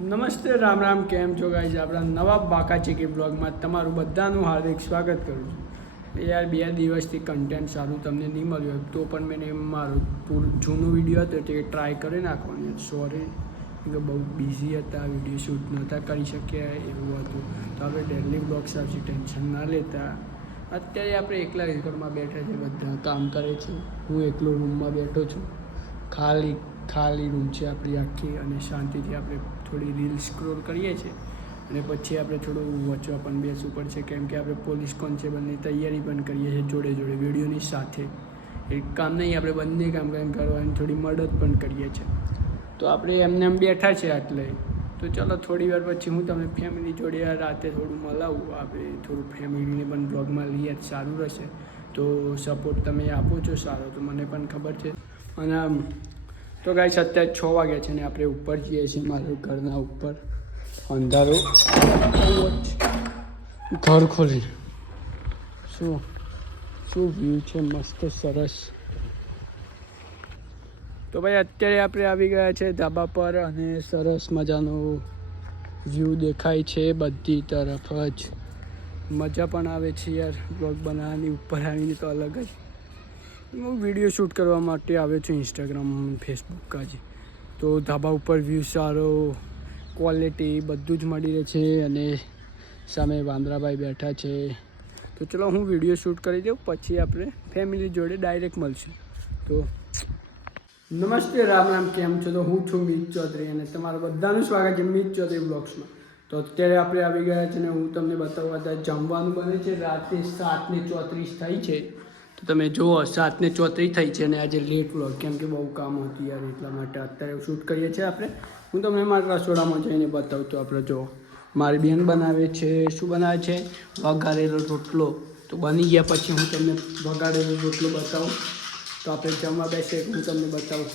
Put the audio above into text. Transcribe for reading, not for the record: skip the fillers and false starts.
નમસ્તે રામ રામ, કેમ છો ગાઈઝ? આપણા નવા બાકા ચીકી બ્લોગમાં તમારું બધાનું હાર્દિક સ્વાગત કરું છું. યાર 2 દિવસથી કન્ટેન્ટ સારું તમને નહીં મળ્યું તો પણ મેં મારું પૂરું જૂનું વિડીયો હતો તે ટ્રાય કરી નાખવાની. સોરી કે બહુ બિઝી હતા, વિડીયો શૂટ નહોતા કરી શક્યા એવું હતું. તો આપણે ડેલી બ્લોગ્સ આવશે, ટેન્શન ના લેતા. અત્યારે આપણે એકલા ઘરમાં બેઠા છે, બધા કામ કરે છે, હું એકલો રૂમમાં બેઠો છું. ખાલી રૂમ છે આપણી આખી, અને શાંતિથી આપણે થોડી રીલ સ્ક્રોલ કરીએ છીએ અને પછી આપણે થોડું વાંચવા પણ બેસવું પડશે, કેમ કે આપણે પોલીસ કોન્સ્ટેબલની તૈયારી પણ કરીએ છીએ જોડે વિડીયોની સાથે. એક કામ નહીં, આપણે બંને કામ કરવાની થોડી મદદ પણ કરીએ છીએ. તો આપણે એમને એમ બેઠા છે એટલે તો ચાલો થોડી વાર પછી હું તમને ફેમિલી જોડે રાતે થોડું મળાવું. આપણે થોડું ફેમિલીને પણ બ્લોગમાં લઈએ સારું રહેશે. તો સપોર્ટ તમે આપો છો સારો, તો મને પણ ખબર છે. અને તો ગાઈસ અત્યારે 6 વાગ્યા છે ને આપણે ઉપર જઈએ છીએ, મારા ઘરના ઉપર. અંધારું ઘર ખોલી શું વ્યૂ છે મસ્ત સરસ. તો ભાઈ અત્યારે આપણે આવી ગયા છે ધાબા પર અને સરસ મજાનો વ્યૂ દેખાય છે બધી તરફ જ. મજા પણ આવે છે યાર બ્લોગ બનાવવાની. ઉપર આવીને તો અલગ જ હું વિડીયો શૂટ કરવા માટે આવ્યો છું ઇન્સ્ટાગ્રામ ફેસબુક કાજી. તો ધાબા ઉપર વ્યૂ સારો, ક્વોલિટી બધું જ મળી રહે છે અને સામે વાંદરાભાઈ બેઠા છે. તો ચલો હું વિડીયો શૂટ કરી દઉં, પછી આપણે ફેમિલી જોડે ડાયરેક્ટ મળશું. તો નમસ્તે રામ રામ, કેમ છો? તો હું છું મિત ચૌધરી અને તમારું બધાનું સ્વાગત છે મિત ચૌધરી બ્લોગ્સમાં. તો અત્યારે આપણે આવી ગયા છે ને હું તમને બતાવવા હતા જમવાનું બને છે. રાતે 7:34 થઈ છે, તો તમે જુઓ 7:34 થઈ છે અને આજે લેટ વ્લોગ, કેમ કે બહુ કામ હતું યાર, એટલા માટે અત્યારે શૂટ કરીએ છીએ આપણે. હું તમને મારા રસોડામાં જઈને બતાવું. તો આપણે જો મારી બેન બનાવે છે, શું બનાવે છે? વઘારેલો રોટલો. તો બની ગયા પછી હું તમને વઘારેલો રોટલો બતાવું. તો આપણે જમવા બેસીએ, હું તમને બતાવું.